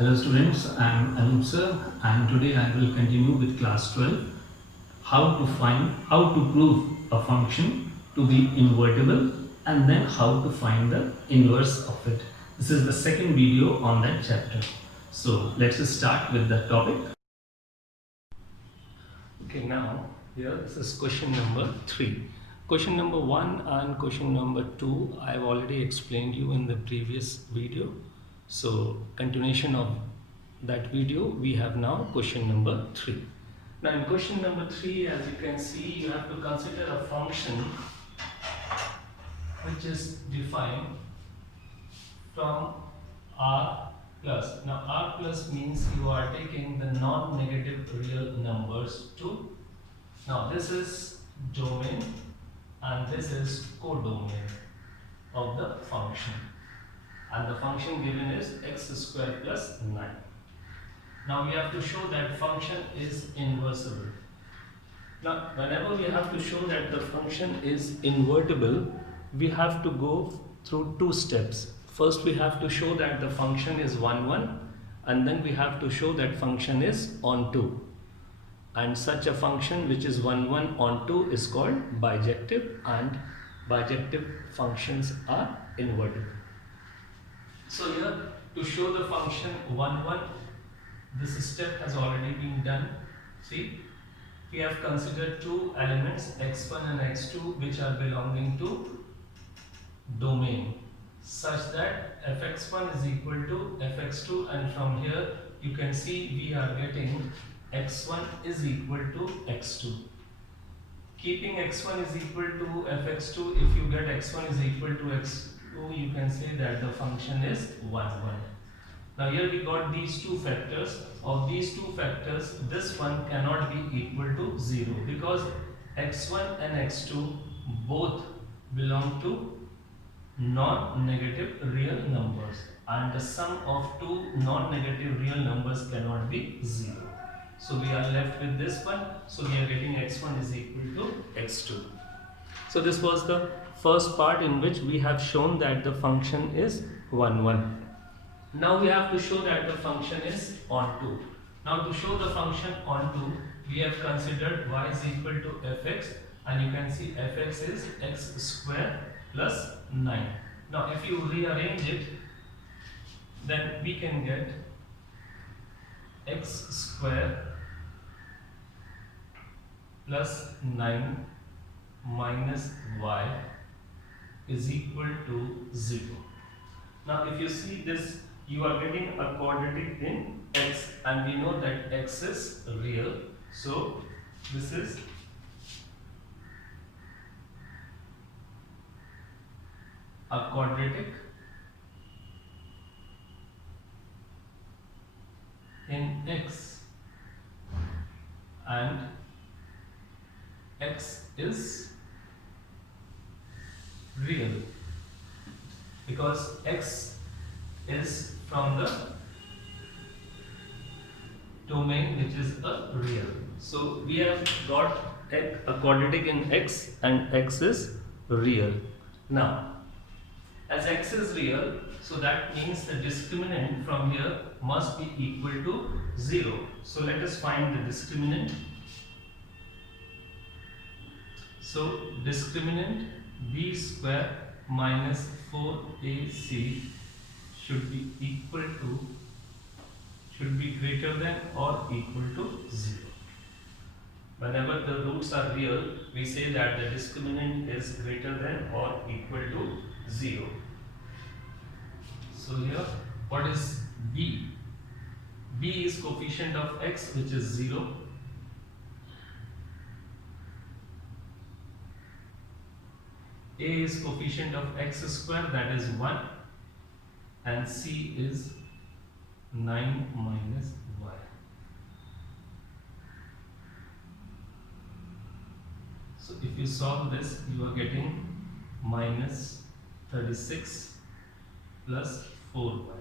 Hello students, I am Anup sir and today I will continue with class 12 how to prove a function to be invertible and then how to find the inverse of it. This is the second video on that chapter. So let's start with the topic. Okay, now here this is question number 3. Question number 1 and question number 2 I have already explained you in the previous video. So continuation of that video, we have now question number 3. Now in question number 3, as you can see, you have to consider a function which is defined from R plus. Now R plus means you are taking the non-negative real numbers to. Now this is domain and this is codomain of the function, and the function given is x square plus 9. Now we have to show that function is inversible. Now whenever we have to show that the function is invertible, we have to go through two steps. First we have to show that the function is 1 1, and then we have to show that function is onto. And such a function which is 1 1 onto is called bijective, and bijective functions are invertible. So here to show the function 1 1, this step has already been done. See, we have considered two elements x1 and x2 which are belonging to domain such that fx1 is equal to fx2, and from here you can see we are getting x1 is equal to x2. Keeping x1 is equal to fx2, if you get x1 is equal to x2, you can say that the function is 1 1. Now here we got these two factors. Of these two factors, this one cannot be equal to 0 because x1 and x2 both belong to non-negative real numbers, and the sum of two non-negative real numbers cannot be 0. So we are left with this one. So we are getting x1 is equal to x2. So this was the first part in which we have shown that the function is 1 1. Now we have to show that the function is onto. Now to show the function onto, we have considered y is equal to fx, and you can see fx is x square plus 9. Now if you rearrange it, then we can get x square plus 9 minus y is equal to 0. Now if you see this, you are getting a quadratic in x, and we know that x is real. So this is a quadratic in x, and x is real because x is from the domain which is a real. So we have got a quadratic in x, and x is real. Now as x is real, so that means the discriminant from here must be equal to 0. So let us find the discriminant. So discriminant b square minus 4ac should be greater than or equal to 0. Whenever the roots are real, we say that the discriminant is greater than or equal to 0. So here, what is b? B is coefficient of x, which is 0. A is coefficient of x square, that is 1, and C is 9 minus y. So if you solve this, you are getting minus 36 plus 4y.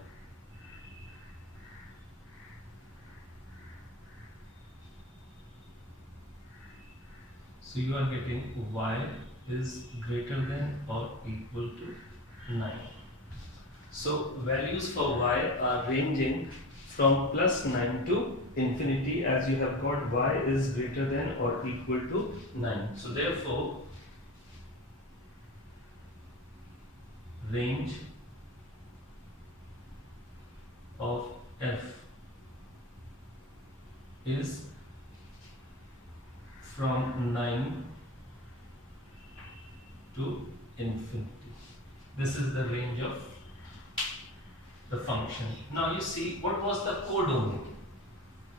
So you are getting y is greater than or equal to 9. So values for y are ranging from plus 9 to infinity, as you have got y is greater than or equal to 9. So therefore, range of f is from 9 to infinity. This is the range of the function. Now you see, what was the codomain?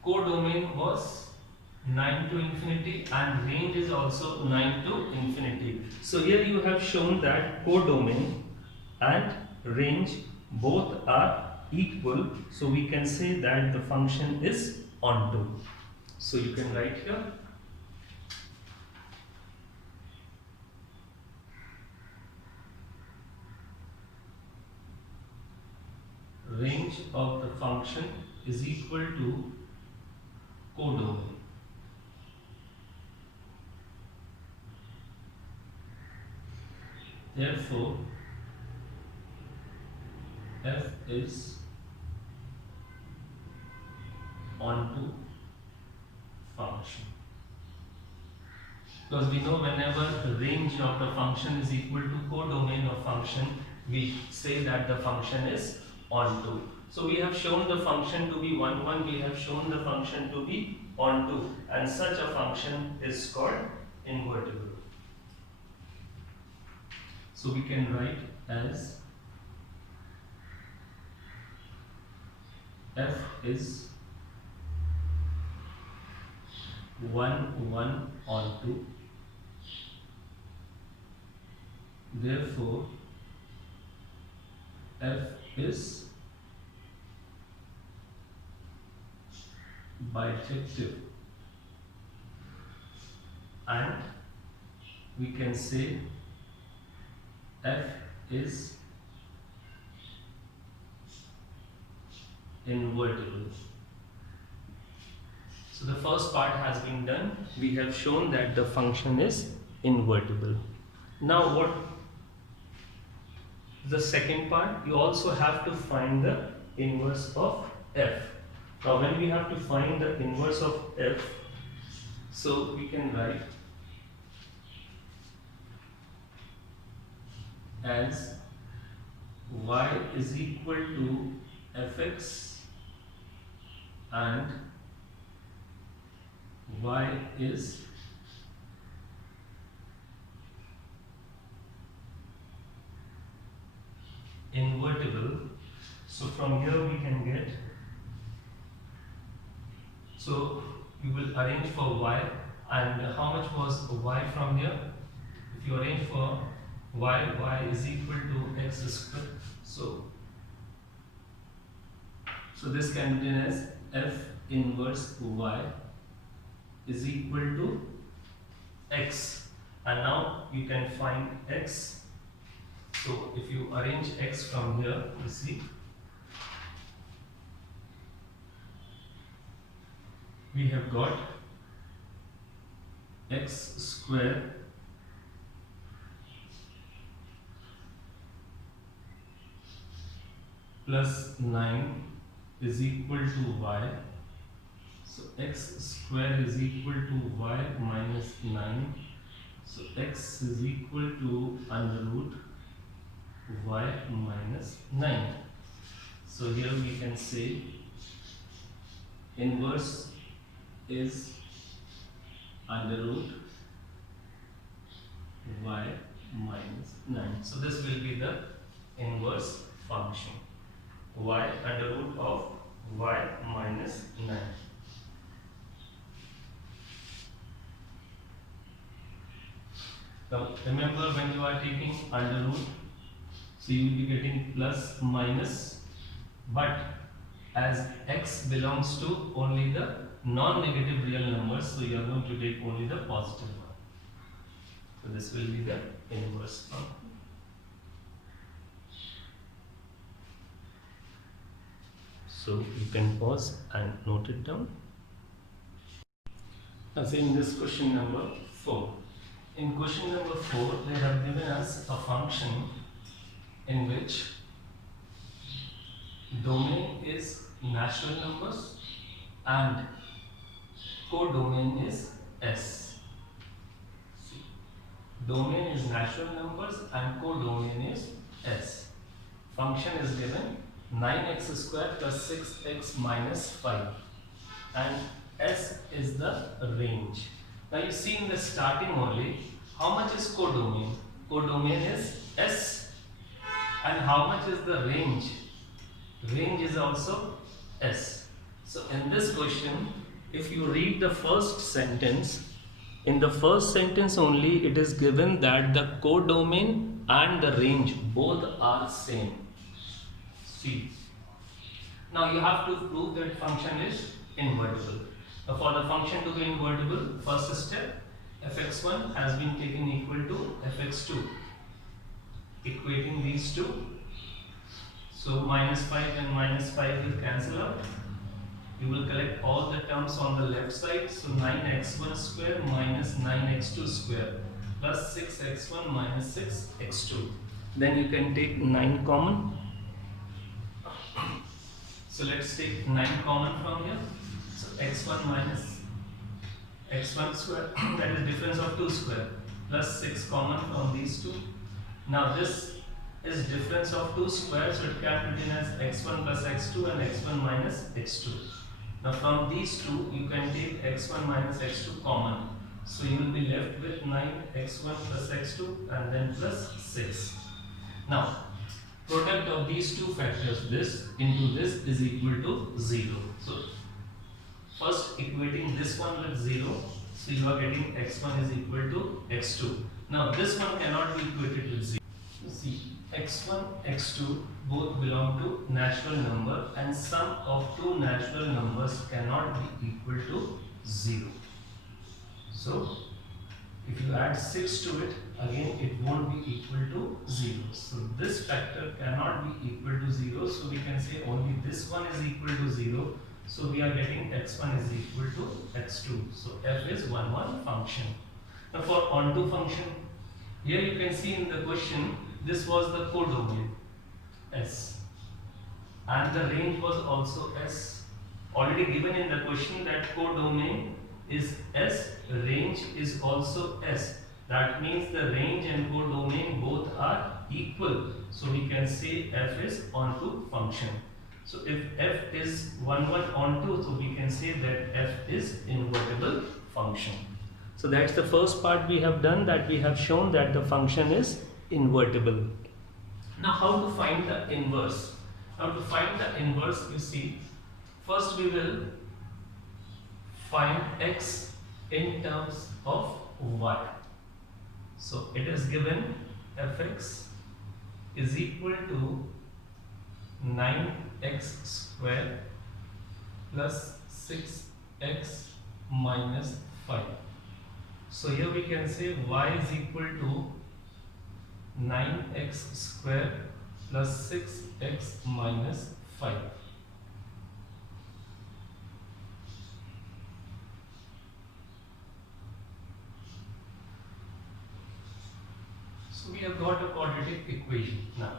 Codomain was 9 to infinity, and range is also 9 to infinity. So here you have shown that codomain and range both are equal, so we can say that the function is onto. So you can write here range of the function is equal to codomain. Therefore, f is onto function. Because we know whenever the range of the function is equal to codomain of function, we say that the function is onto. So we have shown the function to be 1, 1, we have shown the function to be onto, and such a function is called invertible. So we can write as f is 1, 1 onto. Therefore, f is bijective, and we can say f is invertible. So the first part has been done. We have shown that the function is invertible. Now what the second part? You also have to find the inverse of f. Now when we have to find the inverse of f, so we can write as y is equal to fx and y is invertible. So from here we can get, so we will arrange for y, and how much was y from here? If you arrange for y is equal to x square. So this can be written as f inverse y is equal to x, and now you can find x. So if you arrange x from here, you see we have got x square plus 9 is equal to y. So x square is equal to y minus 9. So x is equal to under root y minus 9. So here we can say inverse is under root y minus 9. So this will be the inverse function, y under root of y minus 9. Now remember, when you are taking under root, so you will be getting plus minus, but as x belongs to only the non-negative real numbers, so you are going to take only the positive one. So this will be the inverse one. So you can pause and note it down. Now say in this question number 4. In question number 4, they have given us a function in which domain is natural numbers and codomain is S. See, domain is natural numbers and codomain is S. Function is given 9x square plus 6x minus 5 and S is the range. Now you see in the starting only, how much is codomain? Codomain is S. And how much is the range? Range is also S. So in this question, if you read the first sentence, in the first sentence only it is given that the codomain and the range both are same. See. Now you have to prove that function is invertible. Now for the function to be invertible, first step, fx1 has been taken equal to fx2. Equating these two. So minus 5 and minus 5 will cancel out. You will collect all the terms on the left side. So 9x1 square minus 9x2 square plus 6x1 minus 6x2. Then you can take 9 common. So let's take 9 common from here. So x1 minus x1 square, that is difference of 2 square, plus 6 common from these two. Now this is difference of 2 square, so it can be written as x1 plus x2 and x1 minus x2. Now from these two, you can take x1 minus x2 common. So you will be left with 9x1 plus x2 and then plus 6. Now product of these two factors, this into this, is equal to 0. So first equating this one with 0, so you are getting x1 is equal to x2. Now this one cannot be equated with 0. See, x1, x2 both belong to natural number and sum of two natural numbers cannot be equal to 0. So if you add 6 to it, again it won't be equal to 0. So this factor cannot be equal to 0. So we can say only this one is equal to 0. So we are getting x1 is equal to x2. So f is 1, 1 function. Now for onto function, here you can see in the question, this was the codomain S. And the range was also S. Already given in the question that codomain is S, range is also S. That means the range and codomain both are equal. So we can say f is onto function. So if f is 1, 1 onto, so we can say that f is invertible function. So that's the first part we have done, that we have shown that the function is invertible. Now how to find the inverse? Now to find the inverse, you see, first we will find x in terms of y. So it is given fx is equal to 9x square plus 6x minus 5. So here we can say y is equal to 9x square plus 6x minus 5. So we have got a quadratic equation now.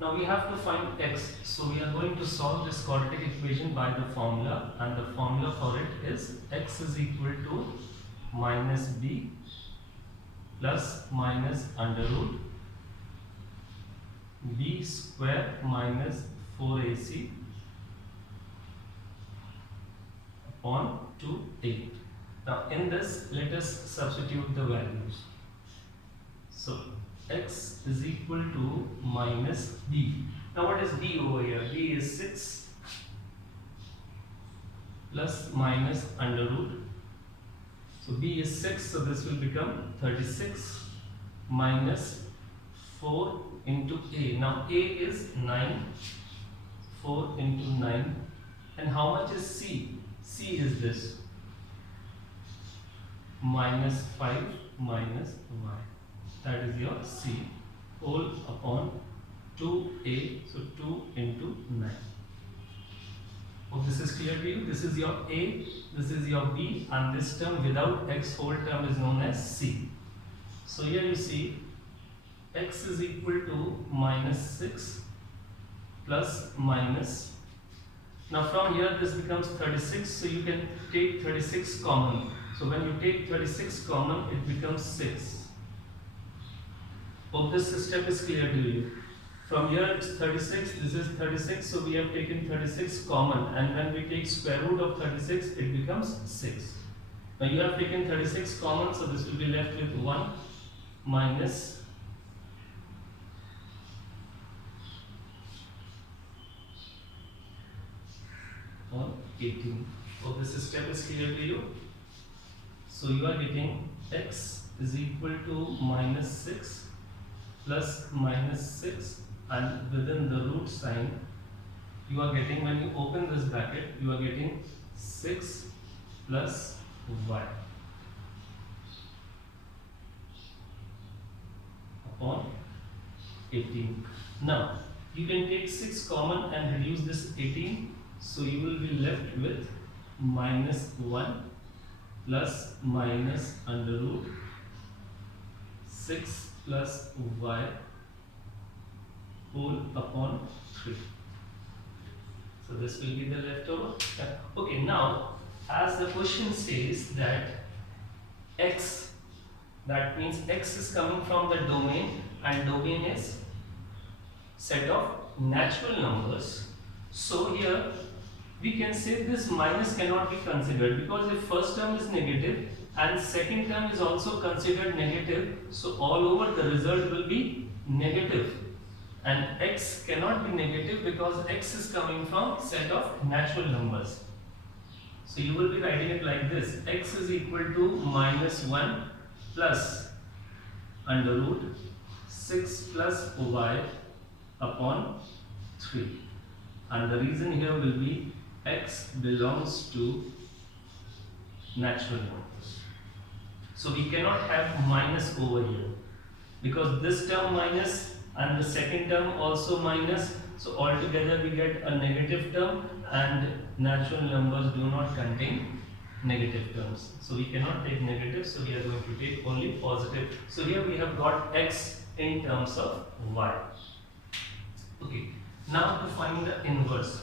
Now we have to find x. So we are going to solve this quadratic equation by the formula, and the formula for it is x is equal to minus b plus minus under root b square minus 4ac upon 2a. Now in this, let us substitute the values. So x is equal to minus b. Now what is b over here? b is 6 plus minus under root. So b is 6, so this will become 36 minus 4 into a. Now a is 9, 4 into 9. And how much is c? c is this, minus 5 minus y. That is your c, whole upon 2a, so 2 into 9. Hope this is clear to you. This is your a, this is your b, and this term without x whole term is known as c. So here you see x is equal to minus 6 plus minus Now from here this becomes 36, so you can take 36 common. So when you take 36 common, it becomes 6. Hope this step is clear to you. From here it's 36, this is 36, so we have taken 36 common, and when we take square root of 36, it becomes 6. Now you have taken 36 common, so this will be left with 1 minus 18. Hope this step is clear to you. So you are getting x is equal to minus 6 plus minus 6, and within the root sign you are getting, when you open this bracket, you are getting 6 plus y upon 18. Now you can take 6 common and reduce this 18, so you will be left with minus 1 plus minus under root 6 plus y whole upon 3. So this will be the leftover. Okay, now as the question says that x, that means x is coming from the domain, and domain is set of natural numbers. So here we can say this minus cannot be considered, because if first term is negative and second term is also considered negative, so all over the result will be negative, and x cannot be negative because x is coming from set of natural numbers. So you will be writing it like this: x is equal to minus 1 plus under root 6 plus y upon 3, and the reason here will be x belongs to natural numbers. So we cannot have minus over here, because this term minus and the second term also minus, so altogether we get a negative term, and natural numbers do not contain negative terms. So we cannot take negative, so we are going to take only positive. So here we have got x in terms of y. Okay, now to find the inverse,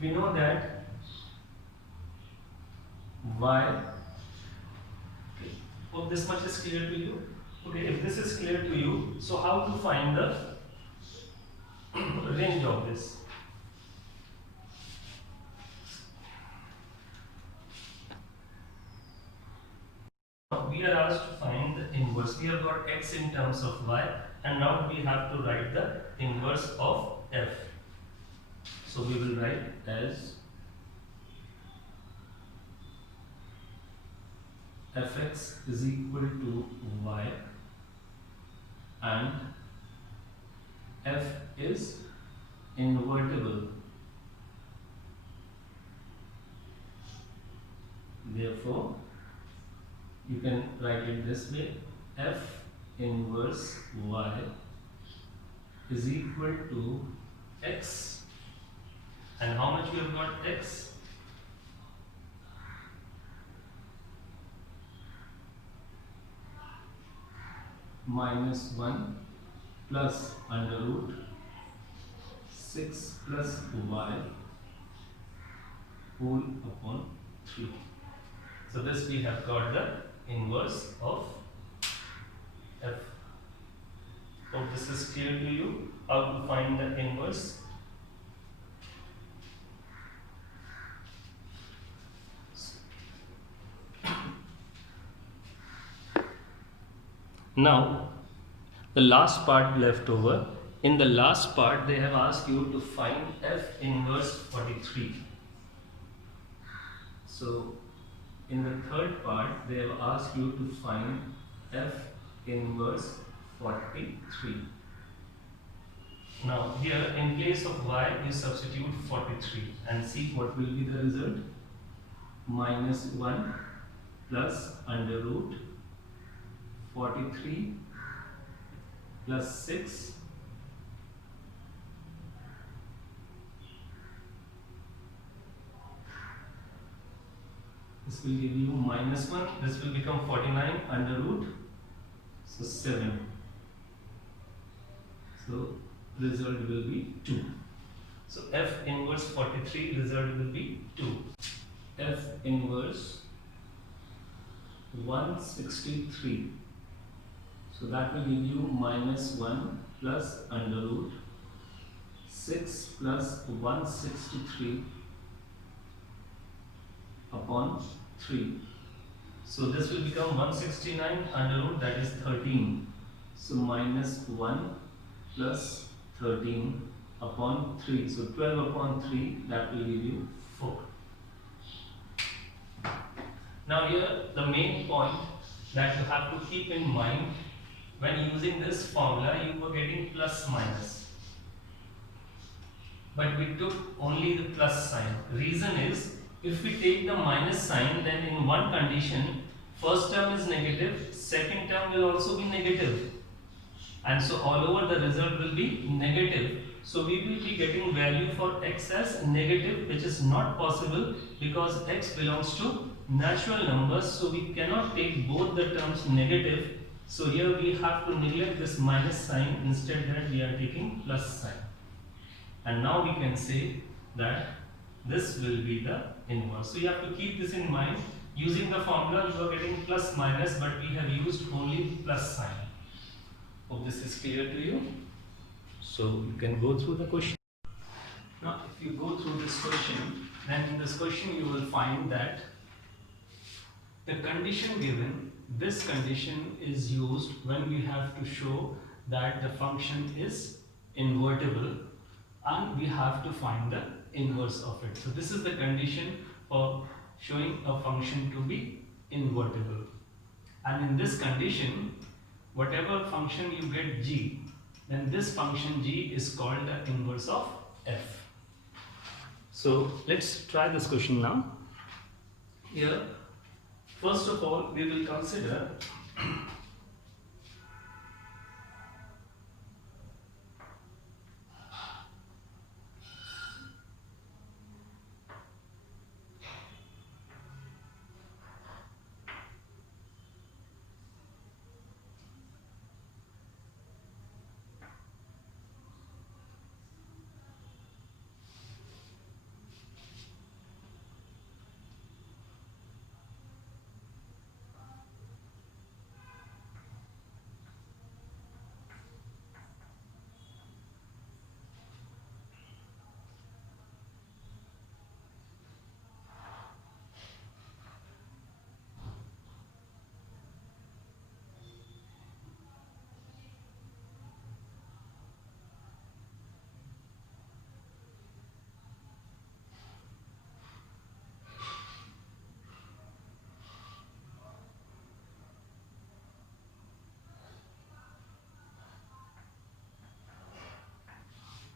we know that y, okay, hope this much is clear to you. Okay, if this is clear to you, so how to find the range of this? We are asked to find the inverse. We have got x in terms of y, and now we have to write the inverse of f. So we will write as fx is equal to y, and f is invertible. Therefore, you can write it this way: f inverse y is equal to x, and how much we have got x? Minus 1 plus under root 6 plus y whole upon 3. So this we have got the inverse of f. Hope this is clear to you, how to find the inverse. Now the last part left over. In the last part they have asked you to find f inverse 43. So in the third part they have asked you to find f inverse 43. Now here in place of y you substitute 43 and see what will be the result. Minus 1 plus under root 43 plus 6 this will give you minus 1, this will become 49 under root, so 7. So result will be 2. So f inverse 43 result will be 2. F inverse 163. So that will give you minus 1 plus under root 6 plus 163 upon 3. So this will become 169 under root, that is 13. So minus 1 plus 13 upon 3. So 12 upon 3, that will give you 4. Now here the main point that you have to keep in mind, when using this formula you were getting plus minus, but we took only the plus sign. Reason is, if we take the minus sign, then in one condition first term is negative, second term will also be negative, and so all over the result will be negative. So we will be getting value for x as negative, which is not possible because x belongs to natural numbers, so we cannot take both the terms negative. So here we have to neglect this minus sign, instead that we are taking plus sign. And now we can say that this will be the inverse. So you have to keep this in mind. Using the formula you are getting plus minus, but we have used only plus sign. Hope this is clear to you. So you can go through the question. Now if you go through this question, then in this question you will find that the condition given, this condition is used when we have to show that the function is invertible and we have to find the inverse of it. So this is the condition for showing a function to be invertible. And in this condition, whatever function you get g, then this function g is called the inverse of f. So let's try this question now. Here, first of all, we will consider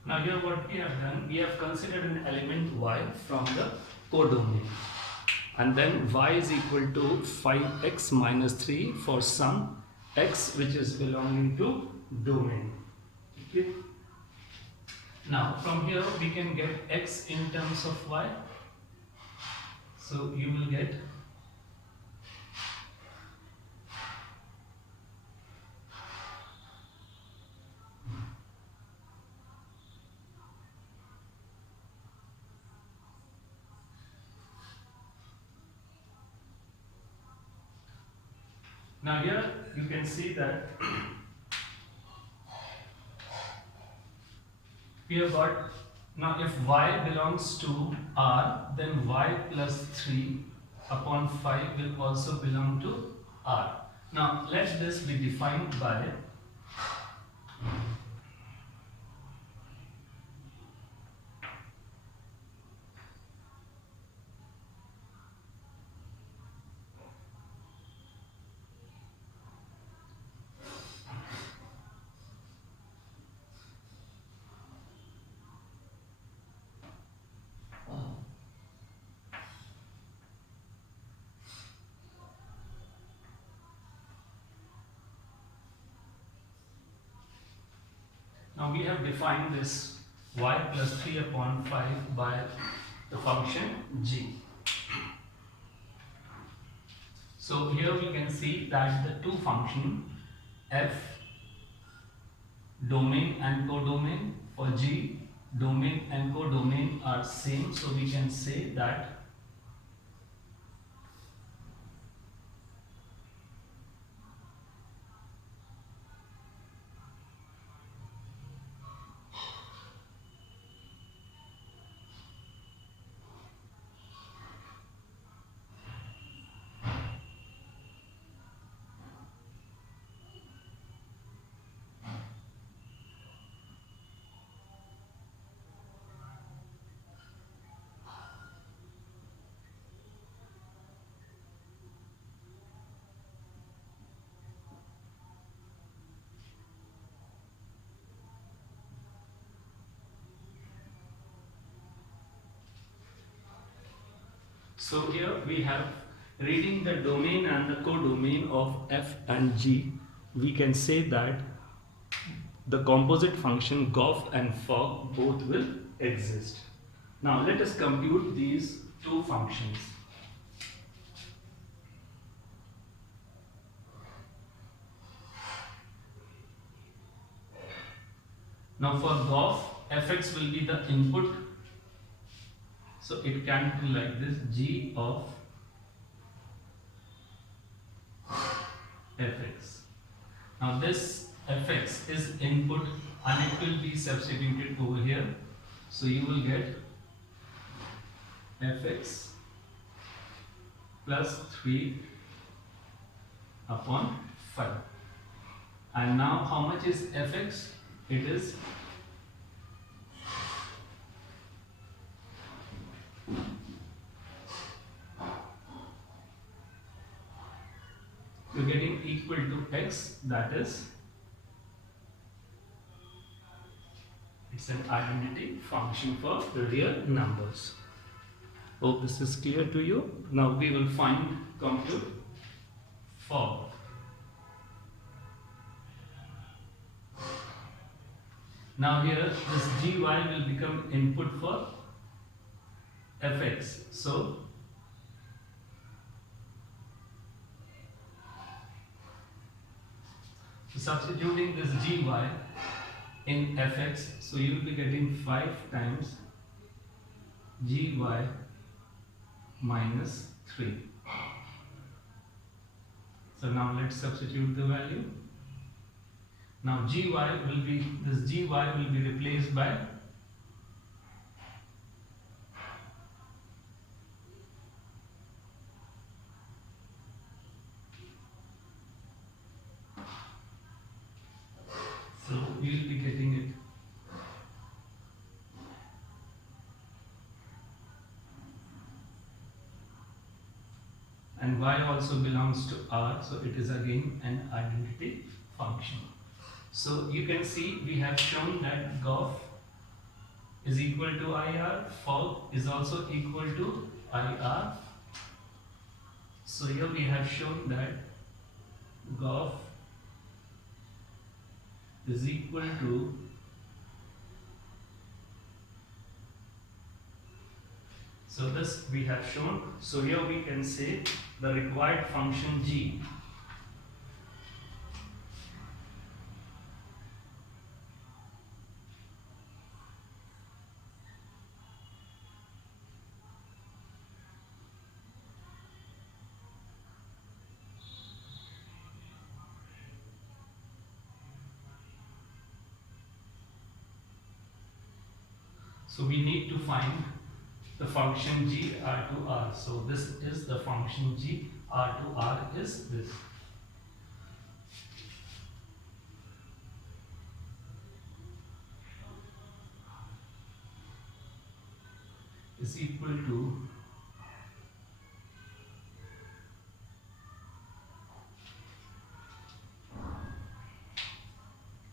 now here what we have done, we have considered an element y from the codomain, and then y is equal to 5x minus 3 for some x which is belonging to domain. Okay. Now from here we can get x in terms of y. So you will get now here you can see that we have got, now if y belongs to R, then y plus 3 upon 5 will also belong to R. Now let this be defined by now we have defined this y plus 3 upon 5 by the function g. So here we can see that the two functions f domain and codomain for g domain and codomain are same, so we can say that so here we have reading the domain and the codomain of f and g. We can say that the composite function gof and fog both will exist. Now let us compute these two functions. Now for gof, fx will be the input, so it can be like this, g of fx. Now this fx is input and it will be substituted over here, so you will get fx plus 3 upon 5. And now how much is fx? It is you're getting equal to x, that is it's an identity function for the real numbers. Hope this is clear to you. Now we will compute fog. Now here this gy will become input for fx. So substituting this gy in fx, so you will be getting 5 times gy minus 3. So now let's substitute the value. Now gy will be, this gy will be replaced by so we will be getting it and y also belongs to R, so it is again an identity function. So you can see we have shown that gof is equal to IR, fog is also equal to IR. So here we have shown that gof is equal to so this we have shown. So here we can say the required function g so we need to find the function g r to r. So this is the function g r to r is this. Is equal to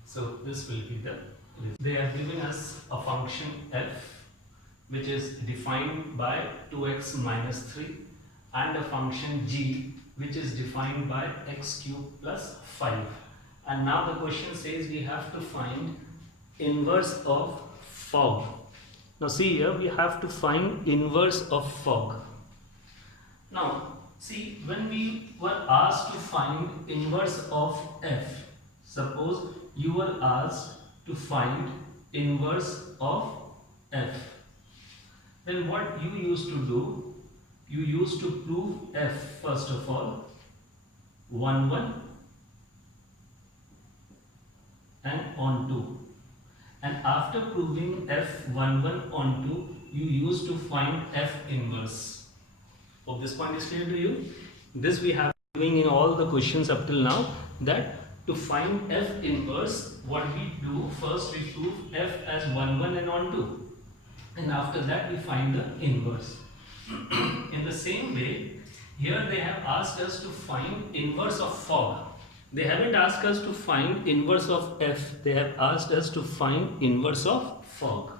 so this will be the they are giving us a function f which is defined by 2x minus 3 and a function g which is defined by x cube plus 5. And now the question says we have to find inverse of fog. Now see here we have to find inverse of fog. Now see, when we were asked to find inverse of f, suppose you were asked to find inverse of f. Then what you used to do, you used to prove f first of all, 1 1 and onto. And after proving f 1 1 onto, you used to find f inverse. Hope this point is clear to you. This we have been doing in all the questions up till now, that to find f inverse, what we do first, we prove f as 1 1 and onto, and after that we find the inverse. In the same way, here they have asked us to find inverse of fog. They haven't asked us to find inverse of f, they have asked us to find inverse of fog.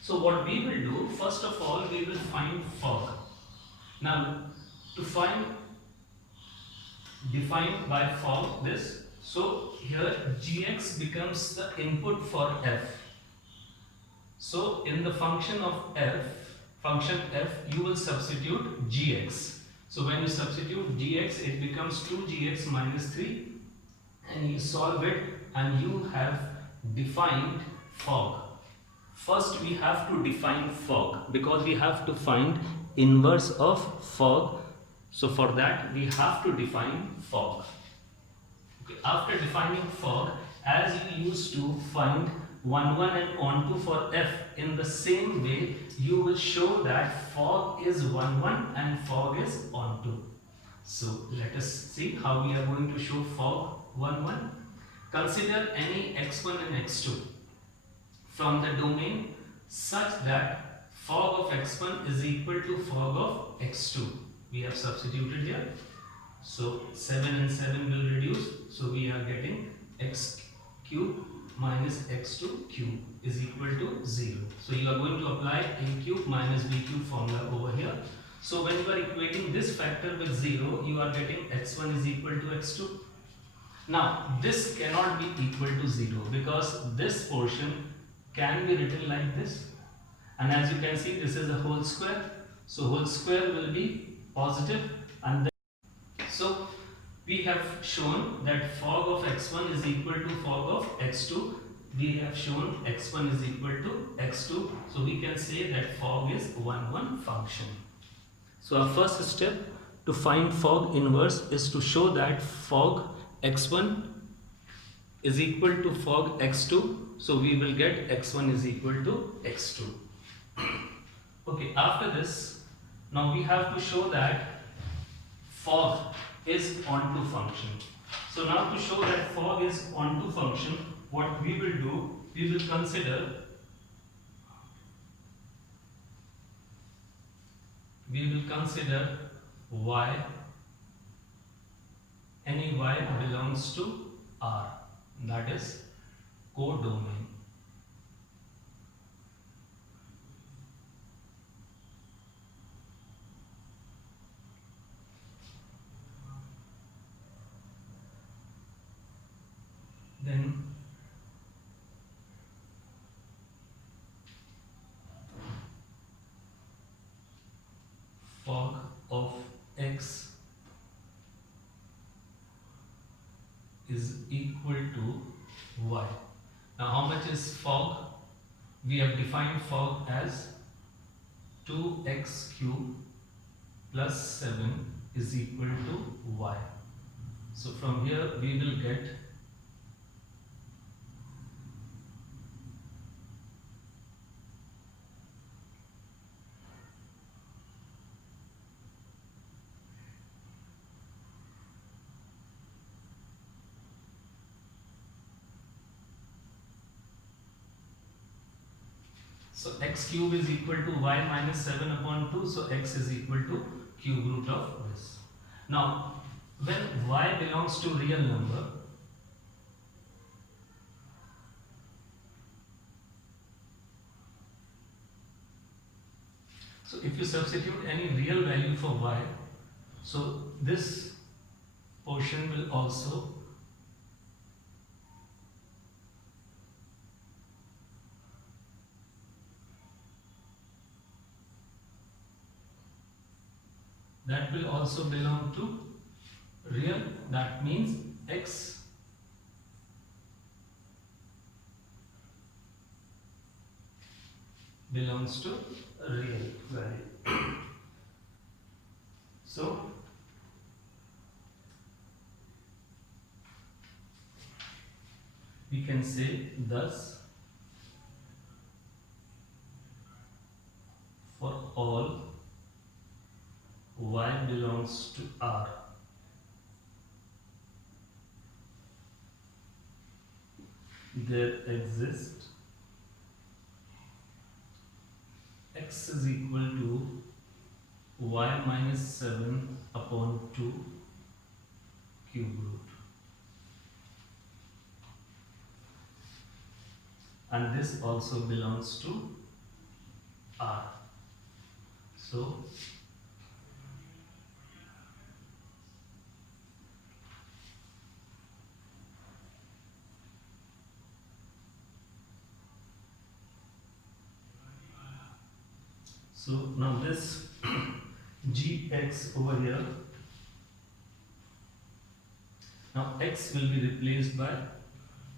So what we will do, first of all, we will find fog. Now, to find, defined by fog this, so here gx becomes the input for f. So in the function of f, you will substitute gx. So when you substitute gx, it becomes 2gx minus 3, and you solve it and you have defined fog. First we have to define fog because we have to find inverse of fog. So for that we have to define fog. Okay. After defining fog, as you used to find 1 1 and onto for f, in the same way you will show that fog is 1 1 and fog is onto. So let us see how we are going to show fog 1 1. Consider any x1 and x2 from the domain such that fog of x1 is equal to fog of x2. We have substituted here. So 7 and 7 will reduce. So we are getting x cube minus x2 cube is equal to 0. So you are going to apply a cube minus b cube formula over here. So when you are equating this factor with 0, you are getting x1 is equal to x2. Now this cannot be equal to 0 because this portion can be written like this, and as you can see this is a whole square, so whole square will be positive, and then so we have shown that fog of x1 is equal to fog of x2. We have shown x1 is equal to x2, so we can say that fog is 1 1 function. So our first step to find fog inverse is to show that fog x1 is equal to fog x2, so we will get x1 is equal to x2. Okay, after this, now we have to show that fog is onto function. So now to show that fog is onto function, what we will do, we will consider y, any y belongs to R, that is codomain. Then fog of x is equal to y. Now how much is fog? We have defined fog as 2x cube plus 7 is equal to y. So from here we will get so x cube is equal to y minus 7 upon 2, so x is equal to cube root of this. Now when y belongs to real number, so if you substitute any real value for y, so this portion will also belong to real. That means x belongs to real value. So we can say thus for all y belongs to R, there exists x is equal to y minus 7 upon 2 cube root, and this also belongs to R. So now this gx over here, now x will be replaced by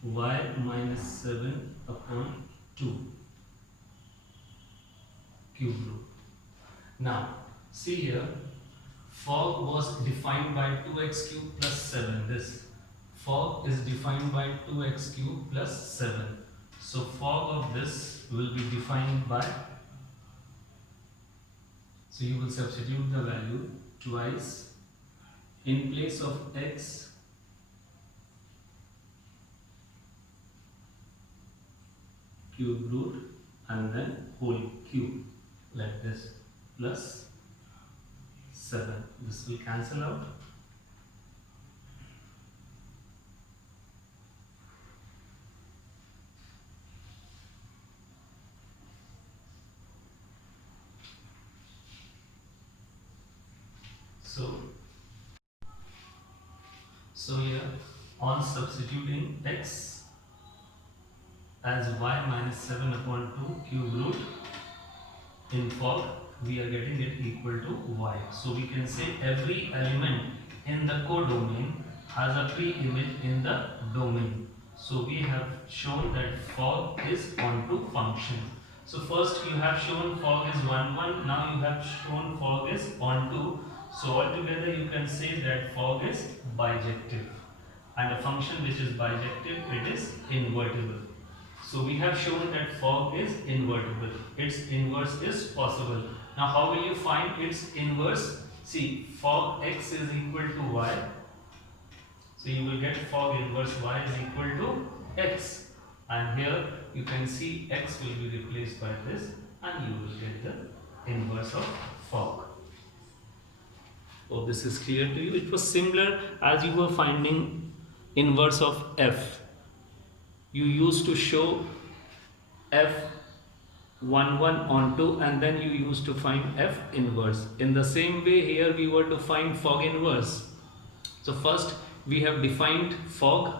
y minus 7 upon 2 cube root. Now see here, fog was defined by 2x cube plus 7. This fog is defined by 2x cube plus 7. So fog of this will be defined by, so you will substitute the value twice in place of x, cube root and then whole cube like this plus 7. This will cancel out. So here on substituting x as y minus 7 upon 2 cube root in fog, we are getting it equal to y. So we can say every element in the codomain has a pre-image in the domain. So we have shown that fog is onto function. So first you have shown fog is 1 1, now you have shown fog is onto. So altogether you can say that fog is bijective, and a function which is bijective, it is invertible. So we have shown that fog is invertible. Its inverse is possible. Now how will you find its inverse? See, fog x is equal to y. So you will get fog inverse y is equal to x. And here you can see x will be replaced by this and you will get the inverse of fog. Hope this is clear to you. It was similar as you were finding inverse of f. You used to show f 1 1 onto and then you used to find f inverse. In the same way here we were to find fog inverse. So first we have defined fog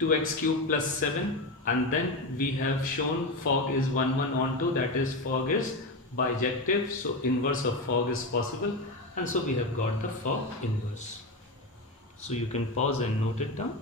2x cube plus 7 and then we have shown fog is 1 1 onto, that is fog is bijective, so inverse of fog is possible, and so we have got the fog inverse. So you can pause and note it down.